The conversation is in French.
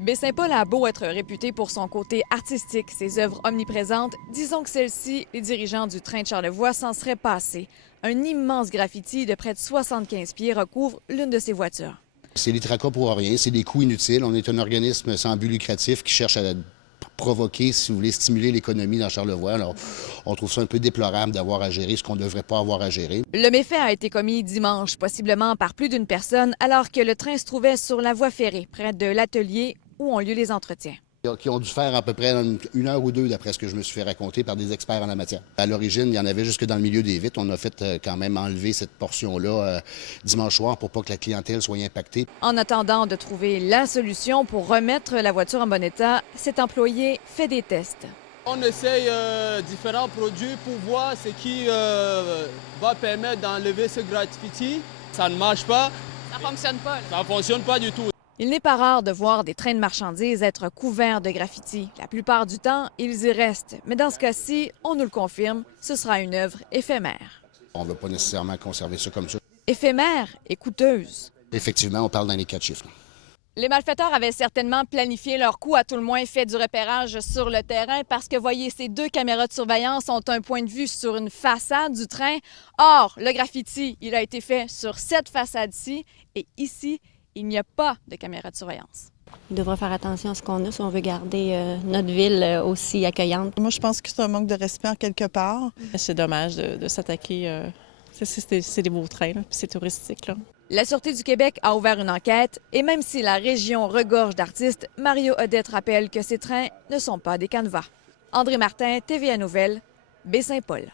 Baie-Saint-Paul a beau être réputé pour son côté artistique, ses œuvres omniprésentes, disons que celle-ci, les dirigeants du train de Charlevoix s'en seraient passés. Un immense graffiti de près de 75 pieds recouvre l'une de ces voitures. C'est des tracas pour rien, c'est des coûts inutiles. On est un organisme sans but lucratif qui cherche à provoquer, si vous voulez, stimuler l'économie dans Charlevoix. Alors, on trouve ça un peu déplorable d'avoir à gérer ce qu'on ne devrait pas avoir à gérer. Le méfait a été commis dimanche, possiblement par plus d'une personne, alors que le train se trouvait sur la voie ferrée, près de l'atelier où ont lieu les entretiens. Qui ont dû faire à peu près une heure ou deux, d'après ce que je me suis fait raconter, par des experts en la matière. À l'origine, il y en avait jusque dans le milieu des vitres. On a fait quand même enlever cette portion-là dimanche soir pour pas que la clientèle soit impactée. En attendant de trouver la solution pour remettre la voiture en bon état, cet employé fait des tests. On essaye différents produits pour voir ce qui va permettre d'enlever ce graffiti. Ça ne marche pas. Ça fonctionne pas. Ça ne fonctionne pas du tout. Il n'est pas rare de voir des trains de marchandises être couverts de graffitis. La plupart du temps, ils y restent. Mais dans ce cas-ci, on nous le confirme, ce sera une œuvre éphémère. On ne va pas nécessairement conserver ça comme ça. Éphémère et coûteuse. Effectivement, on parle dans les 4 chiffres. Les malfaiteurs avaient certainement planifié leur coup, à tout le moins fait du repérage sur le terrain, parce que, voyez, ces 2 caméras de surveillance ont un point de vue sur une façade du train. Or, le graffiti, il a été fait sur cette façade-ci, et ici, il n'y a pas de caméra de surveillance. On devrait faire attention à ce qu'on a si on veut garder notre ville aussi accueillante. Moi, je pense que c'est un manque de respect en quelque part. C'est dommage de s'attaquer. C'est des beaux trains, puis c'est touristique, là. La Sûreté du Québec a ouvert une enquête et même si la région regorge d'artistes, Mario Odette rappelle que ces trains ne sont pas des canevas. André Martin, TVA Nouvelles, Baie-Saint-Paul.